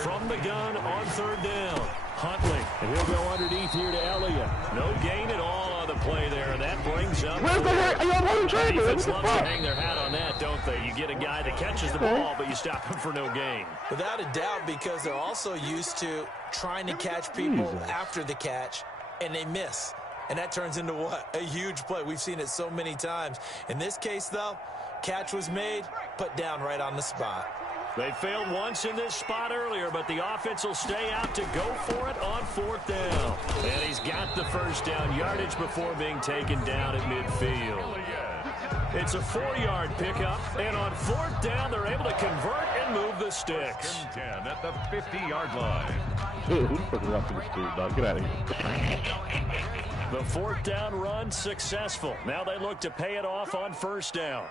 From the gun on 3rd down. Huntley, and he'll go underneath here to Elliott. No gain at all on the play there, and that brings up... Where's the heck? Y'all want to trade me? What Defense the loves to fuck? hang their hat on that, don't they? You get a guy that catches the ball, but you stop him for no gain. Without a doubt, because they're also used to trying to catch people after the catch, and they miss. And that turns into what? A huge play. We've seen it so many times. In this case, though, catch was made, put down right on the spot. They failed once in this spot earlier, but the offense will stay out to go for it on 4th down. And he's got the first down yardage before being taken down at midfield. It's a 4-yard pickup, and on 4th down, they're able to convert and move the sticks. 10 at the 50-yard line. Dude, who's fucking roughing this dude, dog? Get out of here. The 4th down run successful. Now they look to pay it off on 1st down.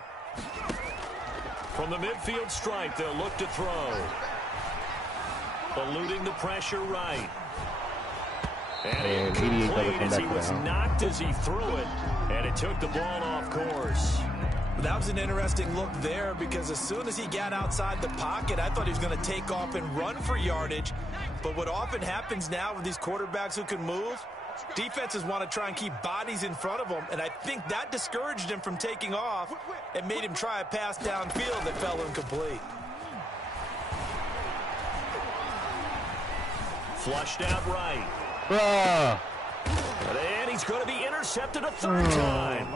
From the midfield stripe, they'll look to throw. Eluding the pressure right. And incomplete as he was knocked as he threw it. And it took the ball off course. That was an interesting look there because as soon as he got outside the pocket, I thought he was going to take off and run for yardage. But what often happens now with these quarterbacks who can move, defenses want to try and keep bodies in front of them, and I think that discouraged him from taking off and made him try a pass downfield that fell incomplete. Flushed out right. And he's going to be intercepted a 3rd time.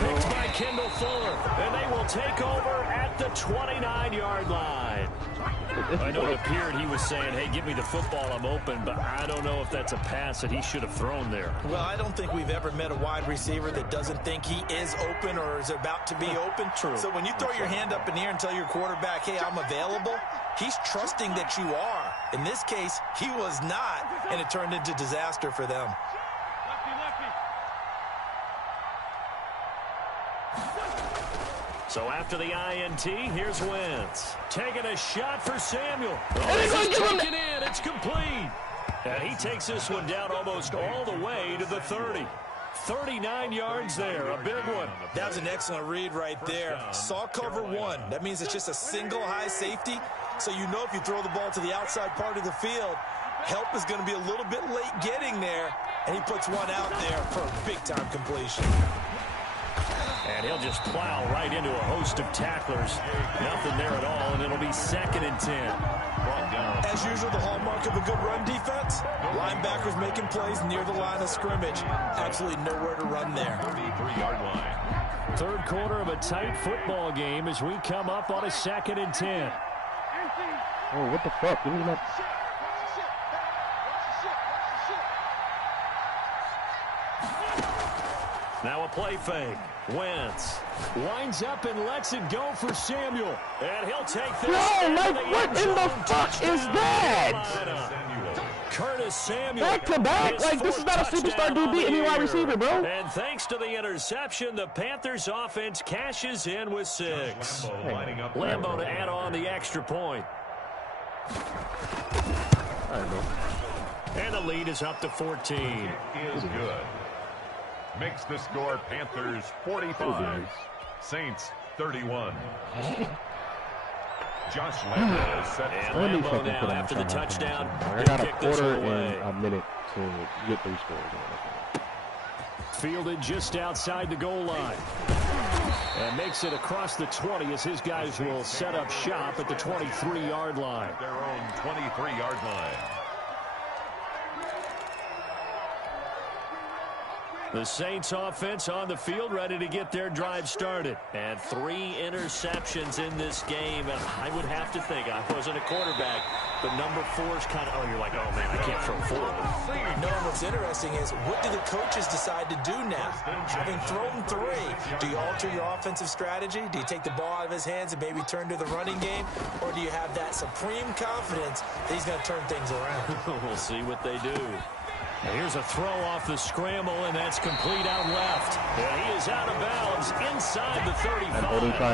Picked by Kendall Fuller, and they will take over at the 29-yard line. I know it appeared he was saying, hey, give me the football, I'm open, but I don't know if that's a pass that he should have thrown there. Well, I don't think we've ever met a wide receiver that doesn't think he is open or is about to be open. True. So when you throw your hand up in the air and tell your quarterback, hey, I'm available, he's trusting that you are. In this case, he was not, and it turned into disaster for them. So after the INT, here's Wentz. Taking a shot for Samuel. Oh, it's taken in. It's complete. And he takes this one down almost all the way to the 30. 39 yards there. A big one. That was an excellent read right there. Saw cover 1. That means it's just a single high safety. So you know if you throw the ball to the outside part of the field, help is going to be a little bit late getting there. And he puts one out there for a big-time completion. And he'll just plow right into a host of tacklers. Nothing there at all, and it'll be 2nd and 10. As usual, the hallmark of a good run defense, linebackers making plays near the line of scrimmage. Absolutely nowhere to run there. 33-yard line. 3rd quarter of a tight football game as we come up on a 2nd and 10. Oh, what the fuck? Give me that. Now a play fake. Wentz winds up and lets it go for Samuel. And he'll take this. Yo, like, what in the fuck is that? Curtis Samuel. Back to back? Like, this is not a superstar DB, any wide receiver, bro. And thanks to the interception, the Panthers offense cashes in with 6. Lambo to add on the extra point. And the lead is up to 14. Is good. Makes the score Panthers 45, Saints 31. Josh Lambo is set. And Lambo now after the touchdown. I got a quarter and a minute to get 3 scores. Fielded just outside the goal line. And makes it across the 20 as his guys will set up shop at the 23-yard line. Their own 23-yard line. The Saints offense on the field ready to get their drive started. And 3 interceptions in this game. And I would have to think, I wasn't a quarterback, but number 4 is kind of, oh, you're like, oh, man, I can't throw 4. No, what's interesting is, what do the coaches decide to do now? Having thrown 3, do you alter your offensive strategy? Do you take the ball out of his hands and maybe turn to the running game? Or do you have that supreme confidence that he's going to turn things around? We'll see what they do. And here's a throw off the scramble, and that's complete out left. And he is out of bounds inside the 35.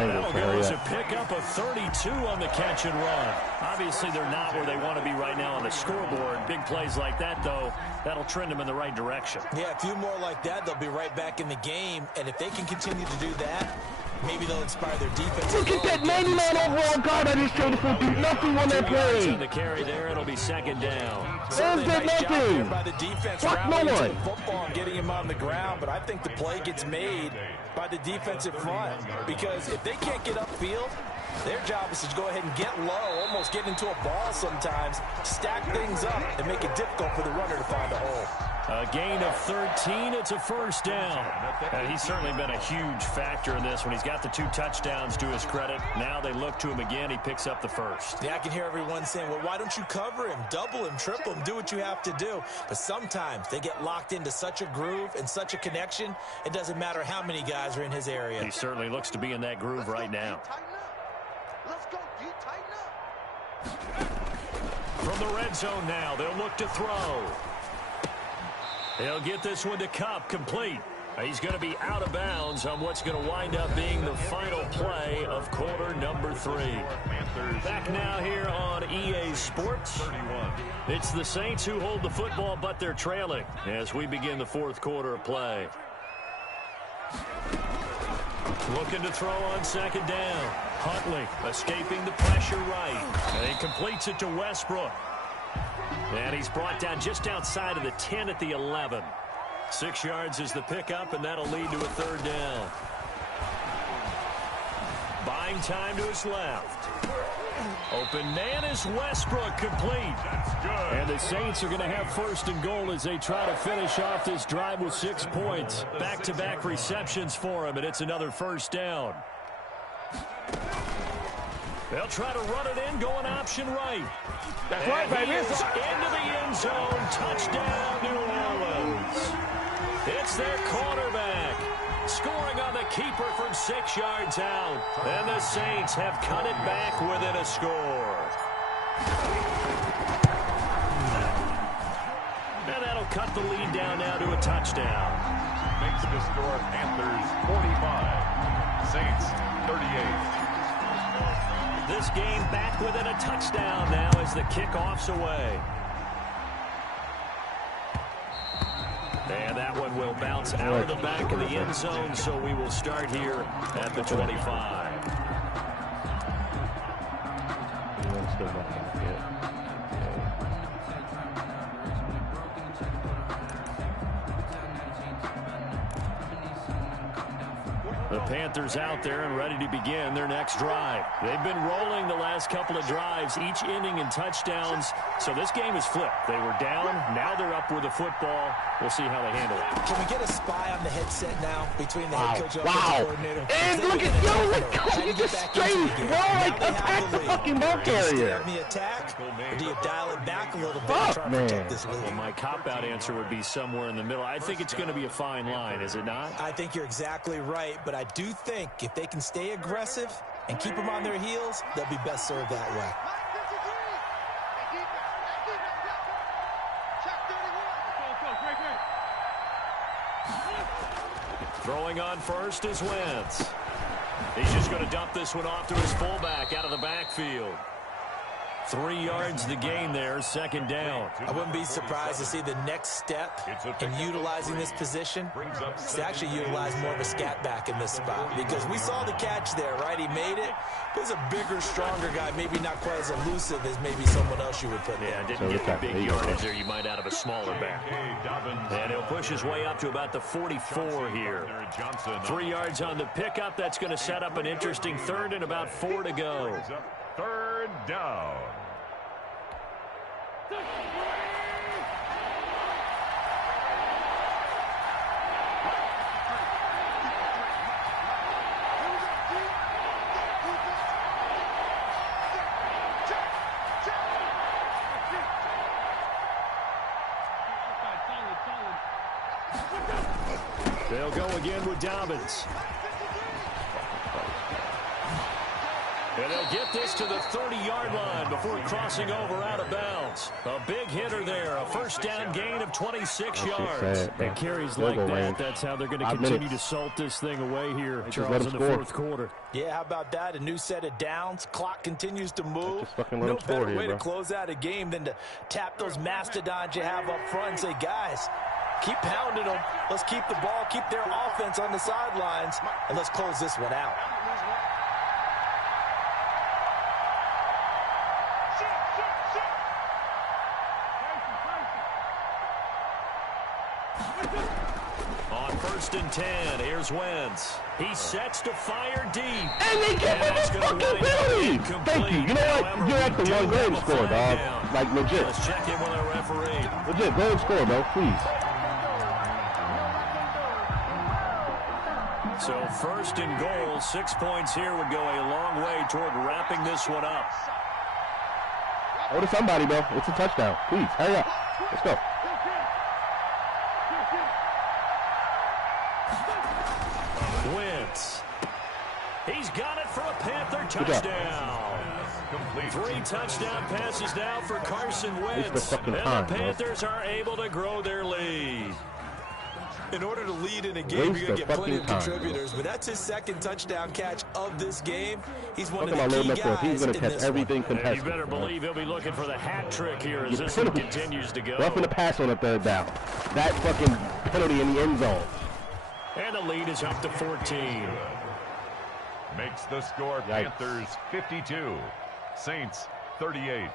That'll go as a pickup of 32 on the catch and run. Obviously, they're not where they want to be right now on the scoreboard. Big plays like that, though, that'll trend them in the right direction. Yeah, a few more like that, they'll be right back in the game. And if they can continue to do that, maybe they'll inspire their defense. Look at that 99 overall guard I just traded for. Do nothing on that play. On the carry there, it'll be second down. There's that nothing. By the defense, fuck no one. Football and getting him on the ground, but I think the play gets made by the defensive front, because if they can't get upfield, their job is to go ahead and get low, almost get into a ball sometimes, stack things up, and make it difficult for the runner to find a hole. A gain of 13, it's a first down. And he's certainly been a huge factor in this when he's got the 2 touchdowns to his credit. Now they look to him again, he picks up the first. Yeah, I can hear everyone saying, well, why don't you cover him, double him, triple him, do what you have to do. But sometimes they get locked into such a groove and such a connection, it doesn't matter how many guys are in his area. He certainly looks to be in that groove right now. Let's go, D, tighten up. From the red zone now, they'll look to throw. He'll get this one to Cup, complete. He's going to be out of bounds on what's going to wind up being the final play of quarter number 3. Back now here on EA Sports. It's the Saints who hold the football, but they're trailing as we begin the 4th quarter of play. Looking to throw on second down. Huntley escaping the pressure right. And he completes it to Westbrook. And he's brought down just outside of the 10 at the 11. 6 yards is the pickup, and that'll lead to a 3rd down. Buying time to his left. Open man is Westbrook, complete. That's good. And the Saints are going to have 1st and goal as they try to finish off this drive with 6 points. Back-to-back receptions for him, and it's another 1st down. They'll try to run it in, going option right. That's right, baby. He is into the end zone. Touchdown, New Orleans. It's their quarterback scoring on the keeper from 6 yards out. And the Saints have cut it back within a score. And that'll cut the lead down now to a touchdown. Makes the score Panthers 45, Saints 38. This game back within a touchdown now as the kickoff's away. And that one will bounce out of the back of the end zone, so we will start here at the 25. The Panthers out there and ready to begin their next drive. They've been rolling the last couple of drives, each inning in touchdowns. So this game is flipped. They were down. Now they're up with the football. We'll see how they handle it. Can we get a spy on the headset now between the head coach and Wow. coordinator? And look at he just straight, bro. Like, attack the fucking ball carrier. On the attack, or do you dial it back a little bit and try to protect this lead? Well, my cop-out answer would be somewhere in the middle. I think it's going to be a fine line, is it not? I think you're exactly right, but I do think if they can stay aggressive and keep them on their heels, they'll be best served that way. Throwing on first is Wentz. He's just going to dump this one off to his fullback out of the backfield. 3 yards the gain there, second down. I wouldn't be surprised to see the next step in utilizing this position is to actually utilize more of a scat back in this spot, because we saw the catch there, right? He made it. He was a bigger, stronger guy, maybe not quite as elusive as maybe someone else you would put there. Yeah, didn't get the big yardage there. You might out of a smaller back. And he'll push his way up to about the 44 here. 3 yards on the pickup. That's going to set up an interesting third and about 4 to go. Third down. They'll go again with Dobbins. And they'll get this to the 30-yard line before crossing over out of bounds. A big hitter there, a first down gain of 26 yards. And carries like that, that's how they're going to continue to salt this thing away here, Charles, in the fourth quarter. Yeah, how about that? A new set of downs. Clock continues to move. No better way to close out a game than to tap those mastodons you have up front and say, guys, keep pounding them. Let's keep the ball, keep their offense on the sidelines, and let's close this one out. On first and 10, here's Wentz. He sets to fire deep. And they get the fucking penalty. Thank you. You know what? You're at the one. Go ahead and score, dog. Like, legit. Let's check in with our referee. Legit. Go ahead and score, bro. Please. So first and goal, 6 points here would go a long way toward wrapping this one up. Go to somebody, bro. It's a touchdown. Please, hurry up. Let's go. Wentz. He's got it for a Panther touchdown. 3 touchdown passes now for Carson Wentz. And the Panthers are able to grow their lead. In order to lead in a game, you're going to get plenty of contributors, but that's his second touchdown catch of this game. He's one of the key guys. He's going to catch everything contested. You better believe he'll be looking for the hat trick here as this one continues to go. Roughing the pass on a third down. That fucking penalty in the end zone. And the lead is up to 14. Makes the score Panthers 52, Saints 38.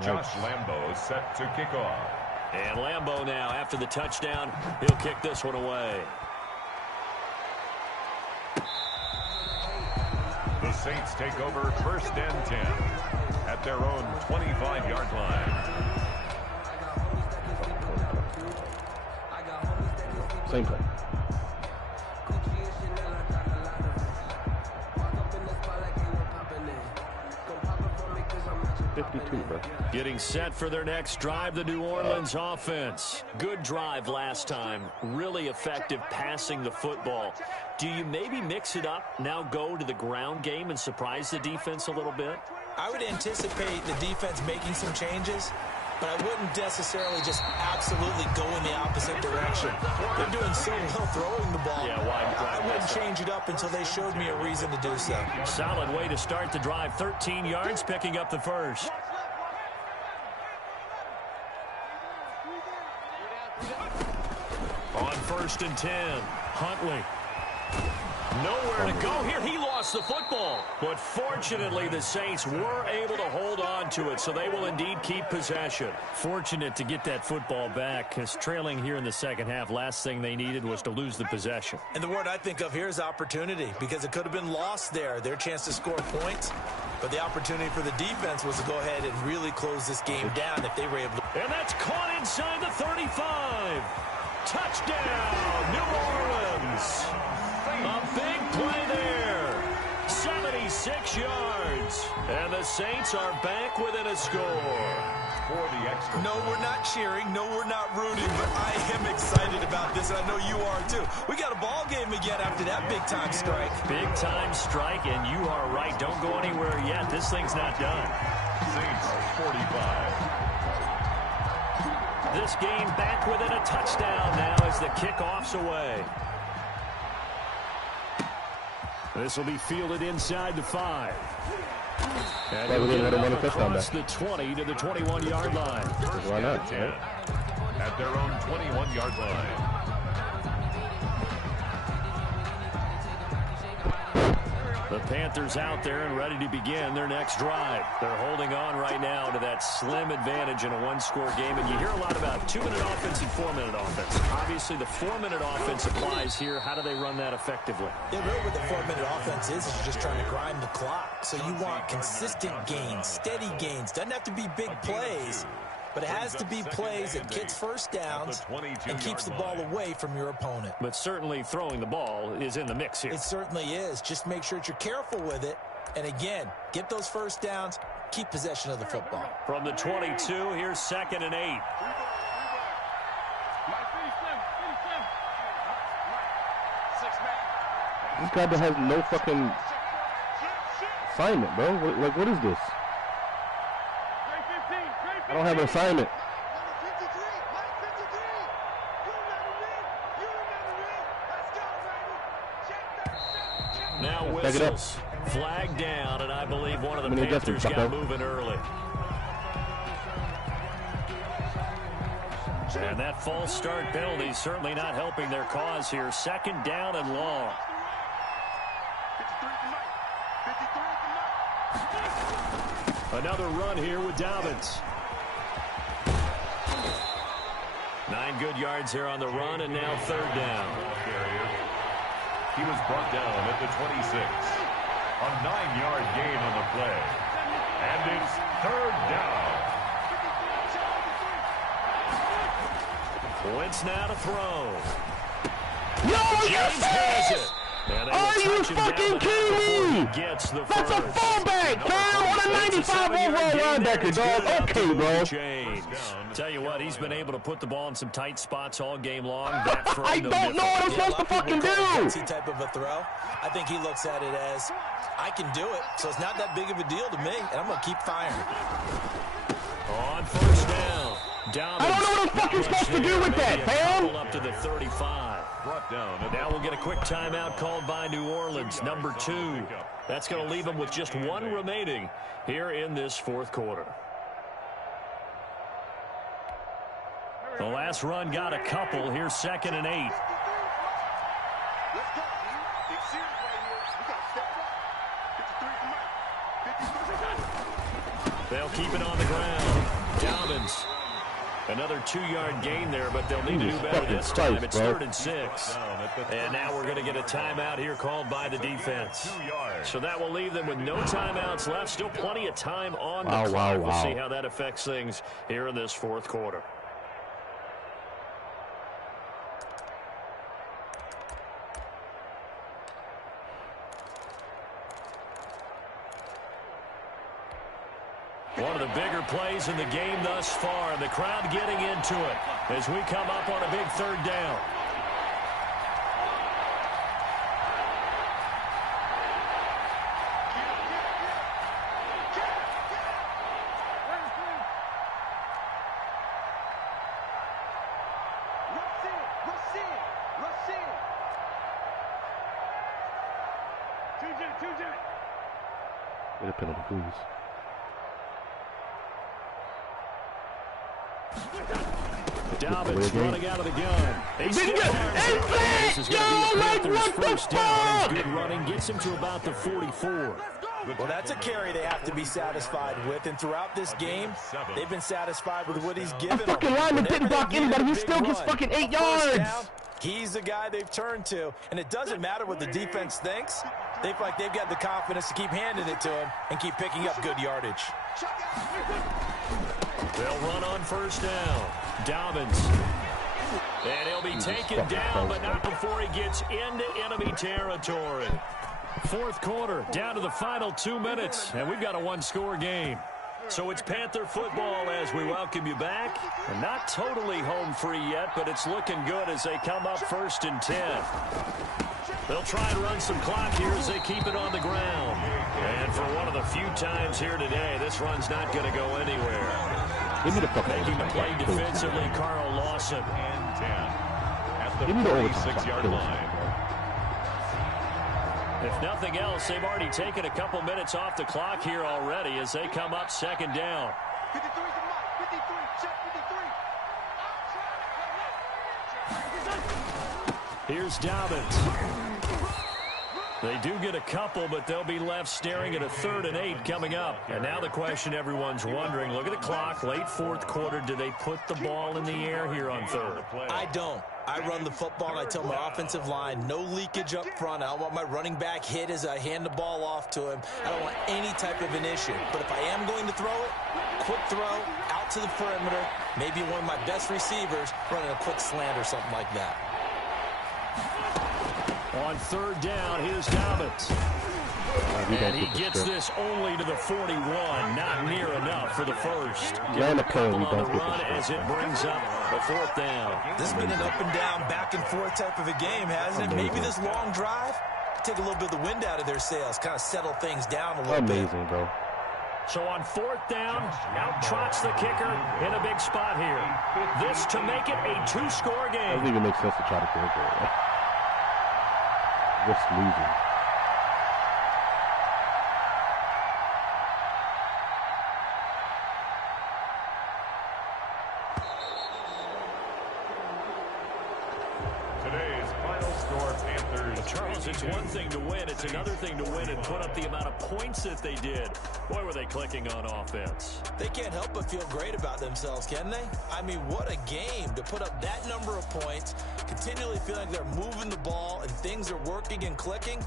Josh Lambo set to kick off. And Lambo now, after the touchdown, he'll kick this one away. The Saints take over first and 10 at their own 25-yard line. Same play. Getting set for their next drive, the New Orleans offense. Good drive last time. Really effective passing the football. Do you maybe mix it up, now go to the ground game and surprise the defense a little bit? I would anticipate the defense making some changes, but I wouldn't necessarily just absolutely go in the opposite direction. They're doing so well throwing the ball. Yeah, I wouldn't change it up until they showed me a reason to do so. Solid way to start the drive. 13 yards, picking up the first. On first and 10, Huntley. Nowhere to go here. He lost lost the football. But fortunately, the Saints were able to hold on to it, so they will indeed keep possession. Fortunate to get that football back, because trailing here in the second half, last thing they needed was to lose the possession. And the word I think of here is opportunity, because it could have been lost there, their chance to score points. But the opportunity for the defense was to go ahead and really close this game down if they were able to. And that's caught inside the 35. Touchdown, New Orleans. A big play there. 76 yards. And the Saints are back within a score. For the extra. No, we're not cheering. No, we're not rooting. But I am excited about this, and I know you are too. We got a ball game again after that big-time strike. Big-time strike, and you are right. Don't go anywhere yet. This thing's not done. Saints 45. This game back within a touchdown now as the kickoff's away. This will be fielded inside the 5. And he'll get it up across the 20 to the 21-yard line. Why not? 10 at their own 21-yard line. The Panthers out there and ready to begin their next drive. They're holding on right now to that slim advantage in a one-score game. And you hear a lot about 2-minute offense and 4-minute offense. Obviously, the 4-minute offense applies here. How do they run that effectively? Yeah, really what the 4-minute offense is you're just trying to grind the clock. So you want consistent gains, steady gains. Doesn't have to be big plays, but it has to be plays that gets first downs and keeps the ball away from your opponent. But certainly throwing the ball is in the mix here. It certainly is. Just make sure that you're careful with it. And again, get those first downs, keep possession of the football. From the 22, here's 2nd and 8. This guy has no fucking assignment, bro. Like, what is this? I don't have an assignment. Now whistles. Flag down, and I believe one of the Panthers got moving early. And that false start penalty certainly not helping their cause here. 2nd down and long. Another run here with Dobbins. 9 good yards here on the run, and now 3rd down. He was brought down at the 26. A 9-yard gain on the play. And it's 3rd down. Wentz now to throw. Yo, James has it. Are you fucking kidding me? That's a fullback, fam, on a 95 overall linebacker, dog. Okay, bro. James. Tell you what, he's been able to put the ball in some tight spots all game long. I don't know what I'm supposed to fucking do. Type of a throw. I think he looks at it as, I can do it, so it's not that big of a deal to me, and I'm going to keep firing. On 1st down. Dobbins. I don't know what I'm fucking supposed to do with that, fam. Up to the 35. Brought down. Now we'll get a quick timeout called by New Orleans, number 2. That's going to leave them with just 1 remaining here in this 4th quarter. The last run got a couple. Here's 2nd and 8. They'll keep it on the ground. Dobbins. Another 2-yard gain there, but they'll need to do better this time. It's 3rd and 6. And now we're going to get a timeout here called by the defense. So that will leave them with no timeouts left. Still plenty of time on the clock. We'll see how that affects things here in this 4th quarter. One of the bigger plays in the game thus far. The crowd getting into it as we come up on a big 3rd down. Get a penalty, please. Dobbins running out of the gun. This is going to be a Panthers first down. His good running gets him to about the 44. Well, that's a carry they have to be satisfied with, and throughout this game, they've been satisfied with what he's given them. Fucking lineman didn't block anybody. He still gets fucking 8 yards. Down, he's the guy they've turned to, and it doesn't matter what the defense thinks. They feel like they've got the confidence to keep handing it to him and keep picking up good yardage. They'll run on first down. Dobbins. And he'll be taken down, but not before he gets into enemy territory. Fourth quarter, down to the final 2 minutes, and we've got a one-score game. So it's Panther football as we welcome you back. We're not totally home free yet, but it's looking good as they come up 1st and 10. They'll try and run some clock here as they keep it on the ground. And for one of the few times here today, this run's not going to go anywhere. Give me the fucking making the play defensively, Carl Lawson. And 10 at the 46-yard line. If nothing else, they've already taken a couple minutes off the clock here already as they come up 2nd down. 53 to Mike. 53. Check 53. Here's Dobbins. They do get a couple, but they'll be left staring at a 3rd and 8 coming up. And now the question everyone's wondering, look at the clock, late 4th quarter, do they put the ball in the air here on 3rd? I don't. I run the football, and I tell my offensive line, no leakage up front. I don't want my running back hit as I hand the ball off to him. I don't want any type of an issue. But if I am going to throw it, quick throw, out to the perimeter, maybe one of my best receivers running a quick slant or something like that. On 3rd down, here's Dobbins. And he gets this only to the 41, not near enough for the first. Get a couple on the run as it brings up the 4th down. This has been an up and down, back and forth type of a game, hasn't it? Maybe this long drive take a little bit of the wind out of their sails, kind of settle things down a little bit. Amazing, bro. So on 4th down, out trots the kicker in a big spot here. This to make it a 2-score game. Doesn't even make sense to try to go for it. Just losing. Charles, it's one thing to win. It's another thing to win and put up the amount of points that they did. Boy, were they clicking on offense. They can't help but feel great about themselves, can they? I mean, what a game to put up that number of points, continually feeling like they're moving the ball and things are working and clicking.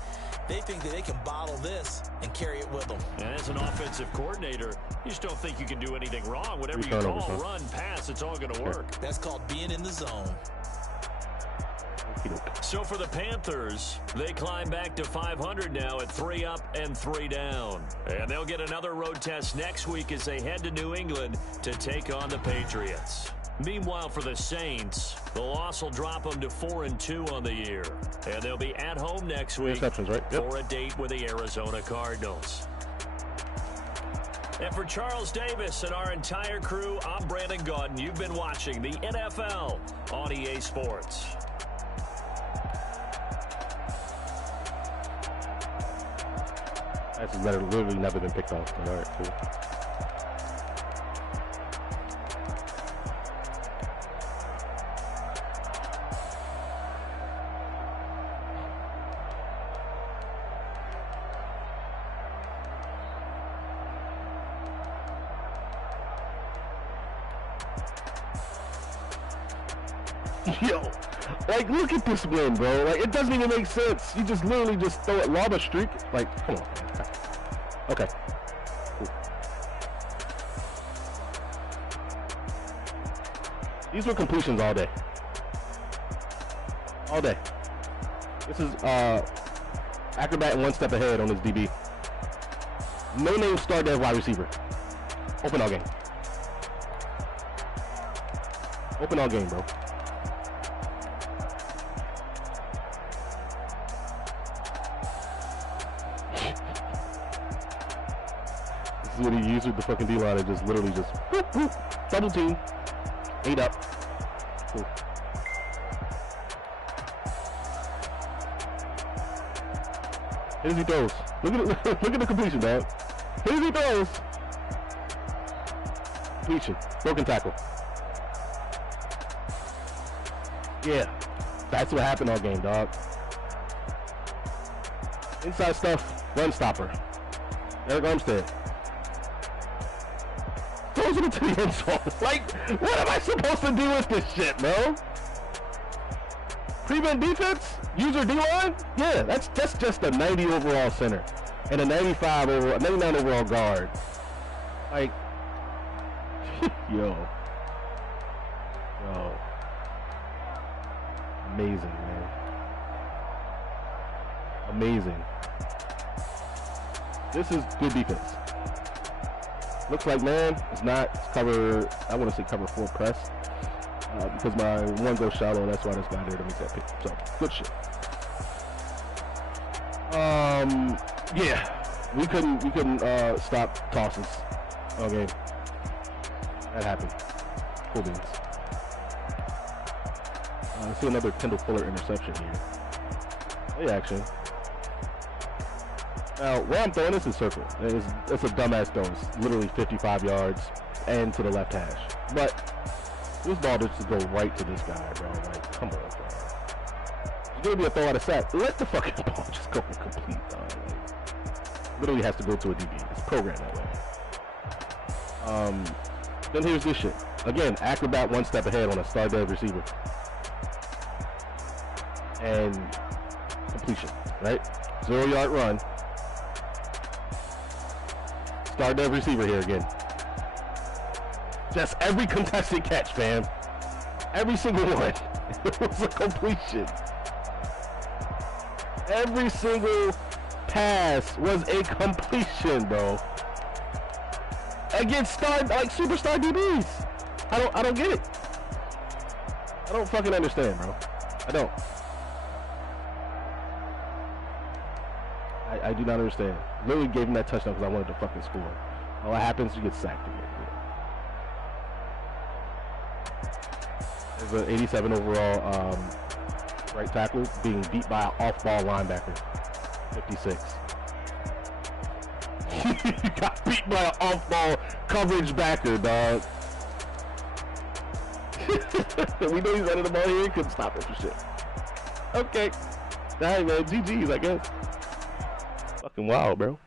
They think that they can bottle this and carry it with them. And as an offensive coordinator, you just don't think you can do anything wrong. Whatever you call, run, pass, it's all going to work. That's called being in the zone. So for the Panthers, they climb back to 500 now at 3 up and 3 down. And they'll get another road test next week as they head to New England to take on the Patriots. Meanwhile, for the Saints, the loss will drop them to 4-2 on the year. And they'll be at home next week for a date with the Arizona Cardinals. And for Charles Davis and our entire crew, I'm Brandon Gaudin. You've been watching the NFL on EA Sports. That's literally never been picked off. All right, cool. Yo, like, look at this win, bro. Like, it doesn't even make sense. You just literally just throw it lava streak. Like, come on. Okay. Cool. These were completions all day. All day. This is Acrobat one step ahead on this DB. No name start there wide receiver. Open all game. Open all game, bro. This is what he used with the fucking D-line. It just literally just whoop, whoop, double team, 8 up. Cool. Here's he throws. Look at the completion, dog. Here's he throws. Completion. Broken tackle. Yeah, that's what happened all game, dog. Inside stuff, run stopper. Eric Armstead. Throws it into the end zone. Like, what am I supposed to do with this shit, bro? Prevent defense? User D-line? Yeah, that's just a 90 overall center and a 99 overall guard. Like, yo. Amazing, man. Amazing. This is good defense. Looks like, man, it's not. It's cover, I want to say cover 4 press. Because my one goes shallow, that's why this guy there to make that pick. So, good shit. Yeah. We couldn't stop tosses. Okay. That happened. Cool beans. I see another Kendall Fuller interception here. Play action. Now, where I'm throwing this is circle. It's a dumbass throw. It's literally 55 yards and to the left hash. But this ball just go right to this guy, bro. Like, come on, bro. It's gonna be a throw out of sack. Let the fucking ball just go incomplete, dog. Like, literally has to go to a DB. It's programmed that way. Then here's this shit. Again, acrobat one step ahead on a star dev receiver. And completion, right? 0-yard run. Star dev receiver here again. Just every contested catch, fam. Every single one. It was a completion. Every single pass was a completion, bro. Against superstar DBs. I don't get it. I don't fucking understand, bro. I don't. I do not understand. Literally gave him that touchdown because I wanted to fucking score. All that happens, you get sacked again. There's an 87 overall right tackle being beat by an off-ball linebacker. 56. He got beat by an off-ball coverage backer, dog. We know he's running the ball here. He couldn't stop it for shit. Okay. Alright, man. GG's, I guess. Fucking wild, bro.